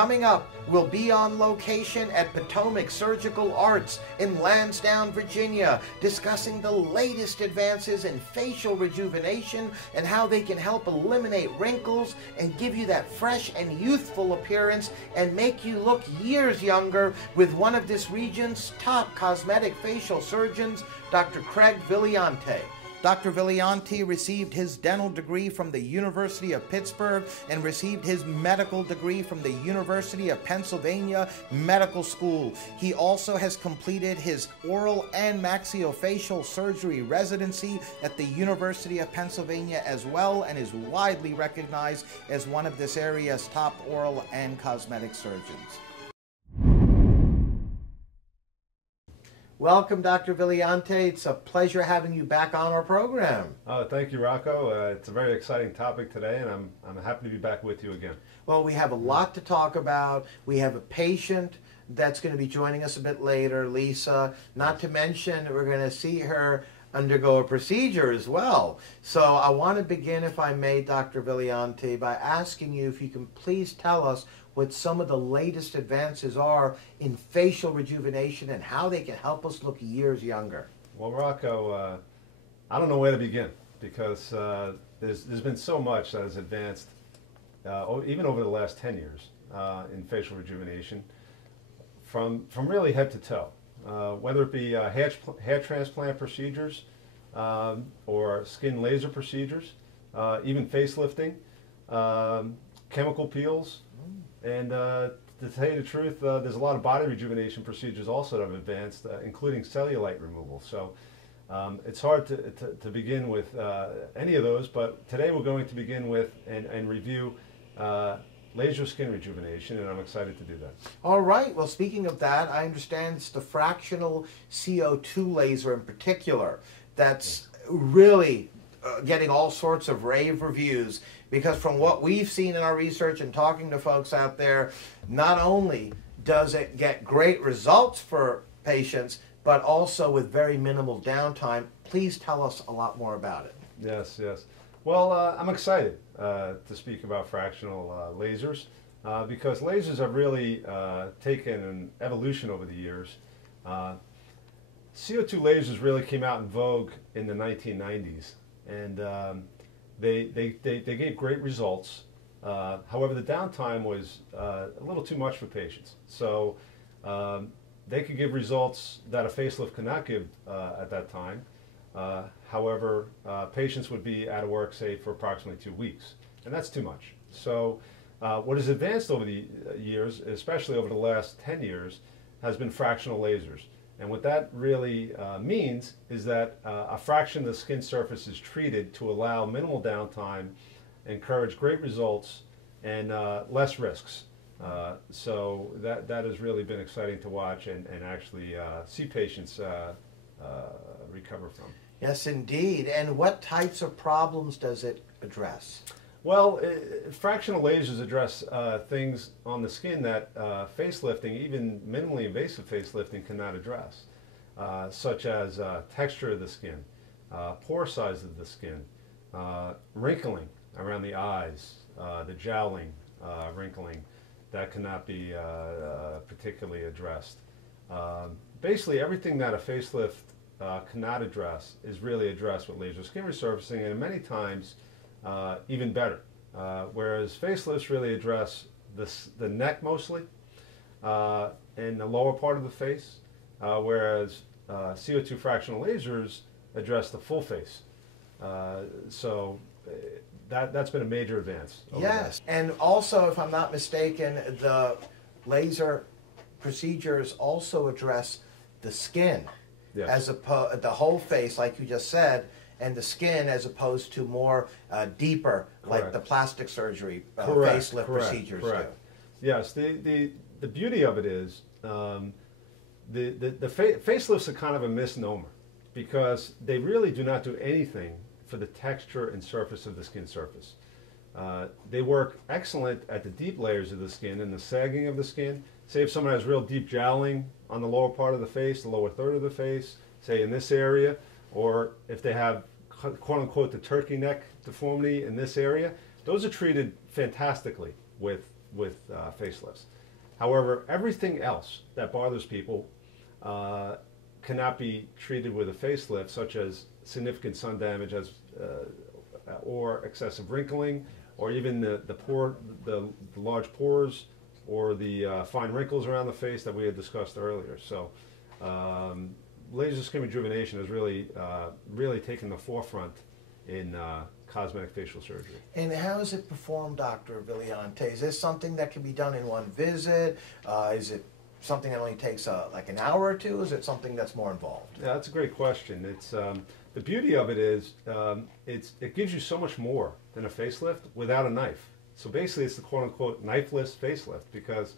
Coming up, we'll be on location at Potomac Surgical Arts in Lansdowne, Virginia, discussing the latest advances in facial rejuvenation and how they can help eliminate wrinkles and give you that fresh and youthful appearance and make you look years younger with one of this region's top cosmetic facial surgeons, Dr. Craig Vigliante. Dr. Vigliante received his dental degree from the University of Pittsburgh and received his medical degree from the University of Pennsylvania Medical School. He also has completed his oral and maxillofacial surgery residency at the University of Pennsylvania as well, and is widely recognized as one of this area's top oral and cosmetic surgeons. Welcome, Dr. Vigliante. It's a pleasure having you back on our program. Thank you, Rocco. It's a very exciting topic today, and I'm happy to be back with you again. Well, we have a lot to talk about. We have a patient that's going to be joining us a bit later, Lisa. Not to mention, we're going to see her undergo a procedure as well. So I want to begin, if I may, Dr. Vigliante, by asking you if you can please tell us what some of the latest advances are in facial rejuvenation and how they can help us look years younger. Well, Rocco, I don't know where to begin because there's been so much that has advanced, even over the last 10 years in facial rejuvenation, from really head to toe, whether it be hair transplant procedures or skin laser procedures, even facelifting, chemical peels. And to tell you the truth, there's a lot of body rejuvenation procedures also that have advanced, including cellulite removal. So it's hard to begin with any of those, but today we're going to begin with and review laser skin rejuvenation, and I'm excited to do that. All right. Well, speaking of that, I understand it's the fractional CO2 laser in particular that's really getting all sorts of rave reviews, because from what we've seen in our research and talking to folks out there, not only does it get great results for patients, but also with very minimal downtime. Please tell us a lot more about it. Yes, yes. Well, I'm excited to speak about fractional lasers because lasers have really taken an evolution over the years. CO2 lasers really came out in vogue in the 1990s. And they gave great results. However, the downtime was a little too much for patients. So they could give results that a facelift could not give at that time. However, patients would be out of work, say, for approximately 2 weeks. And that's too much. So what has advanced over the years, especially over the last 10 years, has been fractional lasers. And what that really means is that a fraction of the skin surface is treated to allow minimal downtime, encourage great results, and less risks. So that has really been exciting to watch and actually see patients recover from. Yes, indeed. And what types of problems does it address? Well, fractional lasers address things on the skin that facelifting, even minimally invasive facelifting, cannot address, such as texture of the skin, pore size of the skin, wrinkling around the eyes, the jowling wrinkling, that cannot be particularly addressed. Basically, everything that a facelift cannot address is really addressed with laser skin resurfacing, and many times even better. Whereas facelifts really address the neck mostly and the lower part of the face, whereas CO2 fractional lasers address the full face. So that's been a major advance. Yes, and also, if I'm not mistaken, the laser procedures also address the skin, yes, as opposed the whole face, like you just said, and the skin as opposed to more deeper, correct, like the plastic surgery facelift procedures do. Yes, the beauty of it is facelifts are kind of a misnomer because they really do not do anything for the texture and surface of the skin surface. They work excellent at the deep layers of the skin and the sagging of the skin. Say if someone has real deep jowling on the lower part of the face, the lower third of the face, say in this area, or if they have quote-unquote the turkey neck deformity in this area, those are treated fantastically with facelifts. However, everything else that bothers people cannot be treated with a facelift, such as significant sun damage, or excessive wrinkling, or even the large pores, or the fine wrinkles around the face that we had discussed earlier. So, laser skin rejuvenation has really taken the forefront in cosmetic facial surgery. And how is it performed, Dr. Vigliante? Is this something that can be done in one visit? Is it something that only takes like an hour or two? Is it something that's more involved? Yeah, that's a great question. It's the beauty of it is it gives you so much more than a facelift without a knife. So basically, it's the quote-unquote knifeless facelift, because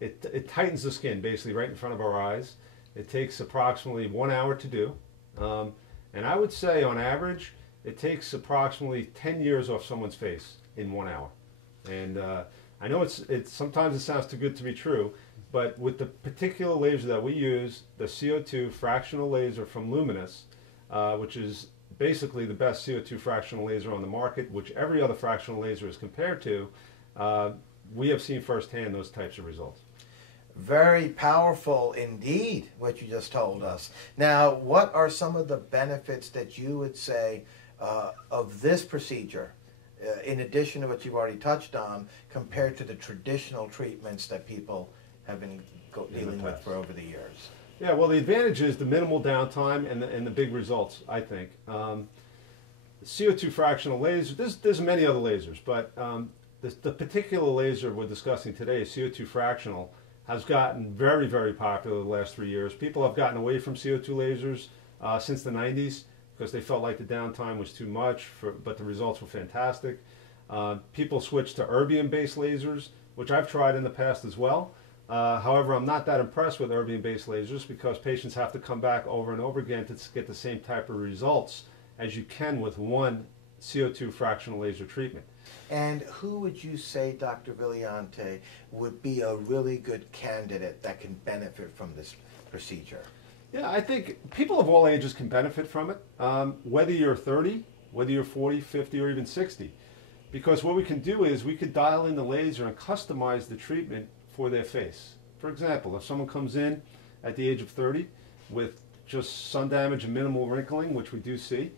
it tightens the skin basically right in front of our eyes. It takes approximately 1 hour to do, and I would say on average it takes approximately 10 years off someone's face in 1 hour. And I know it's sometimes it sounds too good to be true, but with the particular laser that we use, the CO2 fractional laser from Luminous, which is basically the best CO2 fractional laser on the market, which every other fractional laser is compared to, we have seen firsthand those types of results. Very powerful indeed, what you just told us. Now, what are some of the benefits that you would say of this procedure, in addition to what you've already touched on, compared to the traditional treatments that people have been dealing with for over the years? Yeah, well, the advantage is the minimal downtime and the big results, I think. CO2 fractional laser, there's many other lasers, but the particular laser we're discussing today, CO2 fractional, has gotten very, very popular the last 3 years. People have gotten away from CO2 lasers since the 90s because they felt like the downtime was too much, but the results were fantastic. People switched to erbium-based lasers, which I've tried in the past as well. However, I'm not that impressed with erbium-based lasers because patients have to come back over and over again to get the same type of results as you can with one CO2 fractional laser treatment. And who would you say, Dr. Vigliante, would be a really good candidate that can benefit from this procedure? Yeah, I think people of all ages can benefit from it, whether you're 30, whether you're 40, 50, or even 60. Because what we can do is we could dial in the laser and customize the treatment for their face. For example, if someone comes in at the age of 30 with just sun damage and minimal wrinkling, which we do see,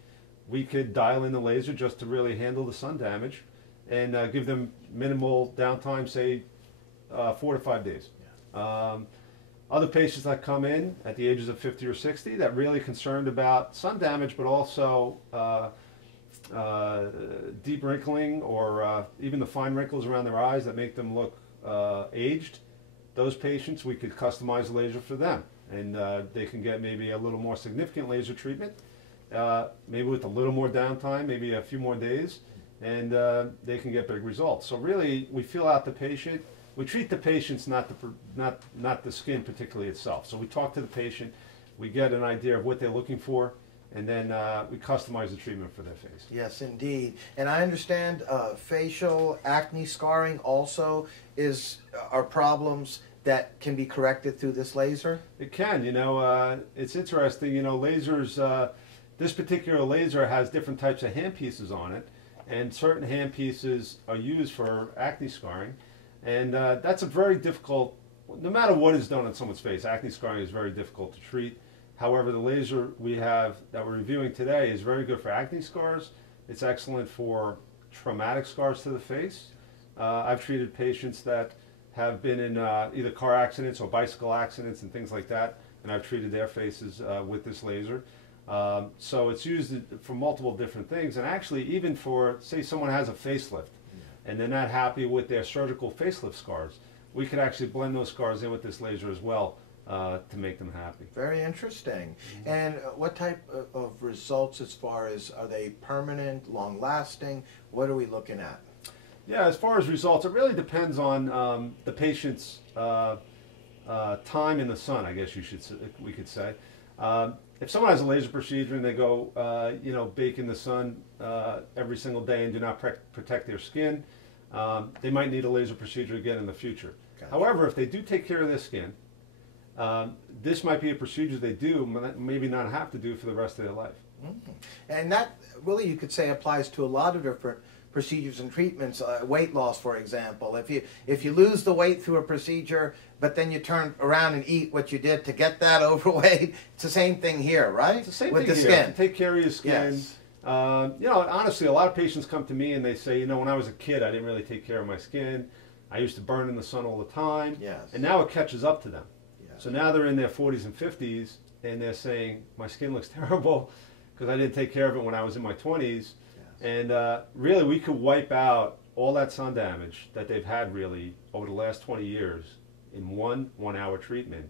we could dial in the laser just to really handle the sun damage and give them minimal downtime, say 4 to 5 days. Yeah. Other patients that come in at the ages of 50 or 60 that really concerned about sun damage, but also deep wrinkling or even the fine wrinkles around their eyes that make them look aged, those patients, we could customize the laser for them. And they can get maybe a little more significant laser treatment, maybe with a little more downtime, maybe a few more days, and they can get big results. So really, we feel out the patient. We treat the patients, not the skin particularly itself. So we talk to the patient, we get an idea of what they're looking for, and then we customize the treatment for their face. Yes, indeed. And I understand facial acne scarring also are problems that can be corrected through this laser? It can. You know, it's interesting. You know, lasers, this particular laser has different types of handpieces on it, and certain handpieces are used for acne scarring. And that's a very difficult, no matter what is done on someone's face, acne scarring is very difficult to treat. However, the laser we have that we're reviewing today is very good for acne scars. It's excellent for traumatic scars to the face. I've treated patients that have been in either car accidents or bicycle accidents and things like that, and I've treated their faces with this laser. So it's used for multiple different things, and actually even for, say someone has a facelift and they're not happy with their surgical facelift scars, we could actually blend those scars in with this laser as well to make them happy. Very interesting. Mm-hmm. And what type of results as far as, are they permanent, long-lasting? What are we looking at? Yeah, as far as results, it really depends on the patient's time in the sun, I guess we could say. If someone has a laser procedure and they go, you know, bake in the sun every single day and do not protect their skin, they might need a laser procedure again in the future. Gotcha. However, if they do take care of their skin, this might be a procedure they do, maybe not have to do for the rest of their life. Mm-hmm. And that really, you could say, applies to a lot of different procedures and treatments, weight loss, for example. If you lose the weight through a procedure, but then you turn around and eat what you did to get that overweight, it's the same thing here, right? It's the same with thing the here. skin. To take care of your skin. Yes. You know, honestly, a lot of patients come to me and they say, you know, when I was a kid, I didn't really take care of my skin. I used to burn in the sun all the time. Yes. And now it catches up to them. Yes. So now they're in their 40s and 50s and they're saying, my skin looks terrible because I didn't take care of it when I was in my 20s. Yes. And really, we could wipe out all that sun damage that they've had really over the last 20 years in one 1-hour treatment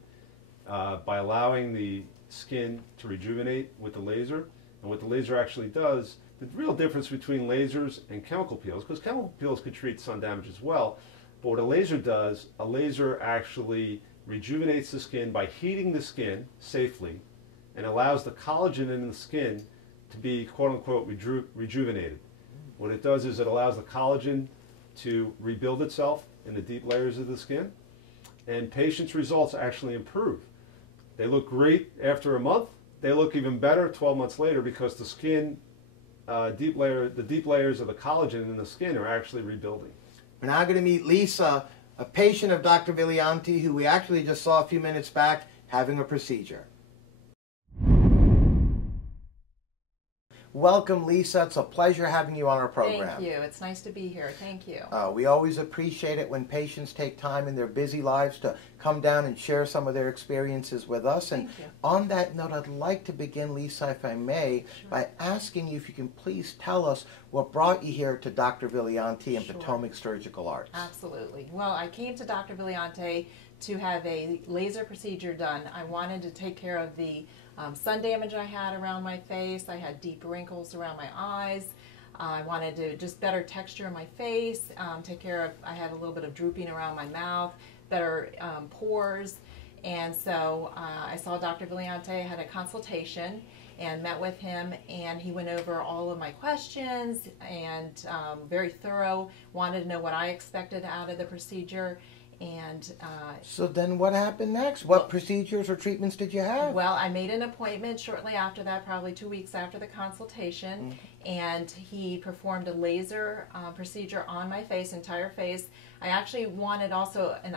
by allowing the skin to rejuvenate with the laser. And what the laser actually does, the real difference between lasers and chemical peels, because chemical peels could treat sun damage as well, but what a laser does, a laser actually rejuvenates the skin by heating the skin safely and allows the collagen in the skin to be quote-unquote rejuvenated. What it does is it allows the collagen to rebuild itself in the deep layers of the skin, and patients' results actually improve. They look great after a month. They look even better 12 months later because the skin, the deep layers of the collagen in the skin are actually rebuilding. We're now going to meet Lisa, a patient of Dr. Vigliante, who we actually just saw a few minutes back having a procedure. Welcome, Lisa. It's a pleasure having you on our program. Thank you. It's nice to be here. Thank you. We always appreciate it when patients take time in their busy lives to come down and share some of their experiences with us. And on that note, I'd like to begin, Lisa, if I may, by asking you if you can please tell us what brought you here to Dr. Vigliante and Potomac Surgical Arts. Absolutely. Well, I came to Dr. Vigliante to have a laser procedure done. I wanted to take care of the sun damage I had around my face. I had deep wrinkles around my eyes. I wanted to just better texture in my face, take care of, I had a little bit of drooping around my mouth, better pores. And so I saw Dr. Vigliante, had a consultation and met with him, and he went over all of my questions and very thorough, wanted to know what I expected out of the procedure. And so then what happened next? What procedures or treatments did you have? Well, I made an appointment shortly after that, probably 2 weeks after the consultation, and he performed a laser procedure on my face, entire face. I actually wanted also an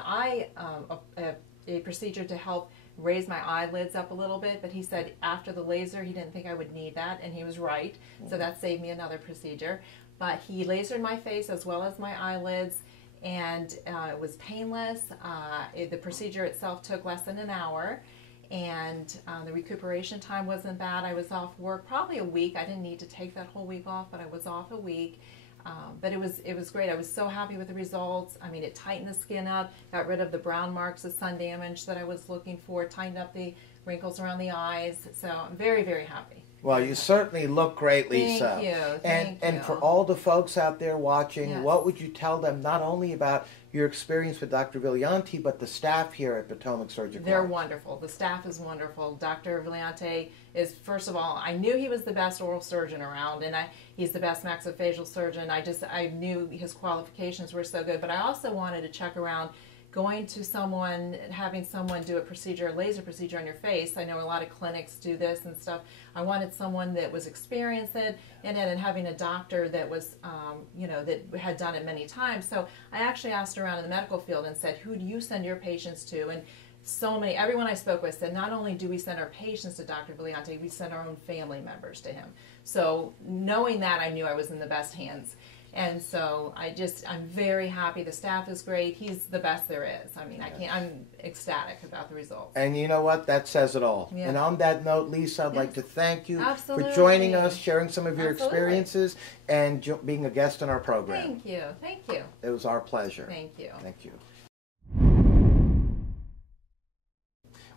a procedure to help raise my eyelids up a little bit, but he said after the laser he didn't think I would need that, and he was right. So that saved me another procedure. But he lasered my face as well as my eyelids, and it was painless. The procedure itself took less than an hour, and the recuperation time wasn't bad. I was off work probably a week. I didn't need to take that whole week off, but I was off a week. But it was great. I was so happy with the results. I mean, it tightened the skin up, got rid of the brown marks, the sun damage that I was looking for, tightened up the wrinkles around the eyes. So I'm very, very happy. Well, you certainly look great, Lisa. Thank you. And for all the folks out there watching, what would you tell them not only about your experience with Dr. Vigliante, but the staff here at Potomac Surgical They're Arts? wonderful. The staff is wonderful. Dr. Vigliante is, first of all, I knew he was the best oral surgeon around, and he's the best maxillofacial surgeon. I knew his qualifications were so good, but I also wanted to check around going to someone, having someone do a laser procedure on your face. I know a lot of clinics do this and stuff. I wanted someone that was experienced in it and having a doctor that was, that had done it many times. So I actually asked around in the medical field and said, who do you send your patients to? And everyone I spoke with said, not only do we send our patients to Dr. Vigliante, we send our own family members to him. So knowing that, I knew I was in the best hands. And so I'm very happy. The staff is great. He's the best there is. I mean, I'm ecstatic about the results. And you know what? That says it all. Yeah. And on that note, Lisa, I'd like to thank you Absolutely. for joining us, sharing some of your Absolutely. experiences, and being a guest on our program. Thank you. Thank you. It was our pleasure. Thank you. Thank you.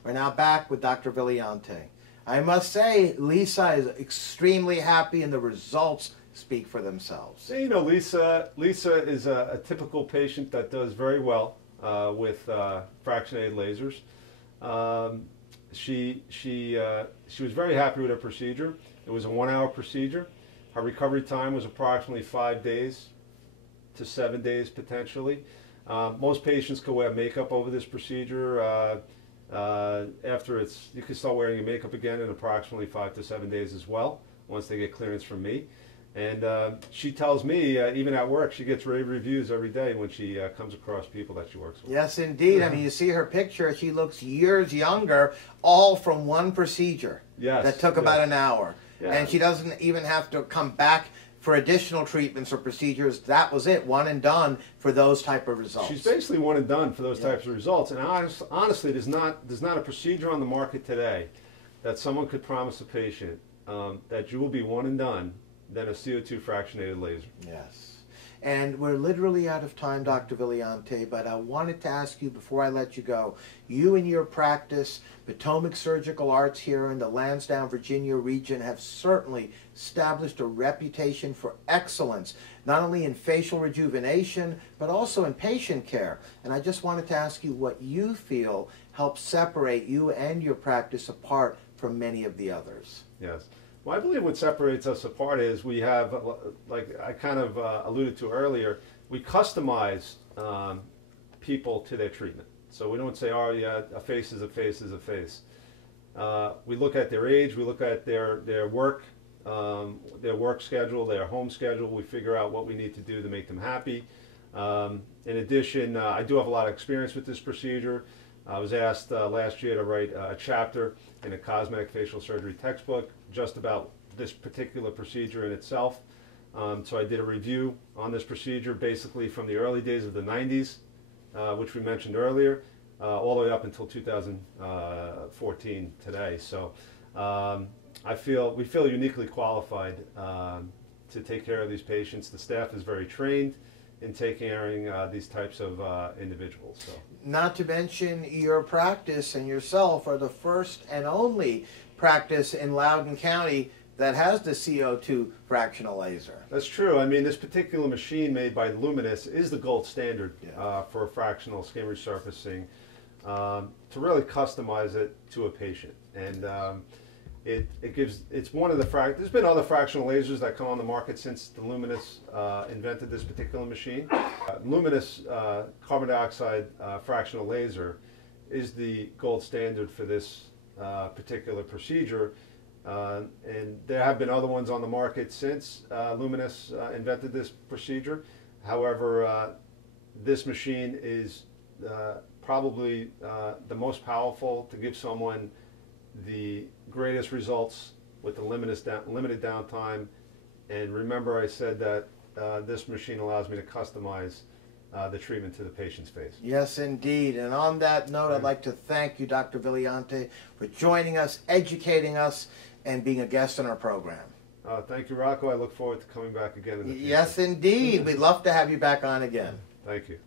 We're now back with Dr. Vigliante. I must say, Lisa is extremely happy, and the results speak for themselves. So, you know, Lisa is a typical patient that does very well with fractionated lasers. She was very happy with her procedure. It was a 1-hour procedure. Her recovery time was approximately 5 days to 7 days potentially. Most patients could wear makeup over this procedure. You can start wearing your makeup again in approximately 5 to 7 days as well, once they get clearance from me. And she tells me, even at work, she gets rave reviews every day when she comes across people that she works with. Yes, indeed. I mean, you see her picture, she looks years younger, all from one procedure that took about an hour. Yeah. And she doesn't even have to come back for additional treatments or procedures. That was it, one and done for those type of results. She's basically one and done for those types of results. And honestly, there's not a procedure on the market today that someone could promise a patient that you will be one and done than a CO2 fractionated laser. Yes. And we're literally out of time, Dr. Vigliante, but I wanted to ask you before I let you go, you and your practice, Potomac Surgical Arts here in the Lansdowne, Virginia region have certainly established a reputation for excellence, not only in facial rejuvenation, but also in patient care. And I just wanted to ask you what you feel helps separate you and your practice apart from many of the others. Yes. Well, I believe what separates us apart is we have, like I kind of alluded to earlier, we customize people to their treatment. So we don't say, oh yeah, a face is a face is a face. We look at their age, we look at their work schedule, their home schedule. We figure out what we need to do to make them happy. In addition, I do have a lot of experience with this procedure. I was asked last year to write a chapter in a cosmetic facial surgery textbook just about this particular procedure in itself. So I did a review on this procedure basically from the early days of the 90s, which we mentioned earlier, all the way up until 2014 today. So we feel uniquely qualified to take care of these patients. The staff is very trained in taking care of these types of individuals. So. Not to mention your practice and yourself are the first and only practice in Loudoun County that has the CO2 fractional laser. That's true. I mean, this particular machine made by Luminous is the gold standard for fractional skin resurfacing, to really customize it to a patient. And it's one of the there's been other fractional lasers that come on the market since the Luminous invented this particular machine. Luminous carbon dioxide fractional laser is the gold standard for this particular procedure. And there have been other ones on the market since Luminous invented this procedure. However, this machine is probably the most powerful to give someone the greatest results with the limited downtime. And remember, I said that this machine allows me to customize the treatment to the patient's face. Yes, indeed. And on that note, I'd like to thank you, Dr. Vigliante, for joining us, educating us, and being a guest on our program. Thank you, Rocco. I look forward to coming back again in the future. Yes, indeed. We'd love to have you back on again. Thank you.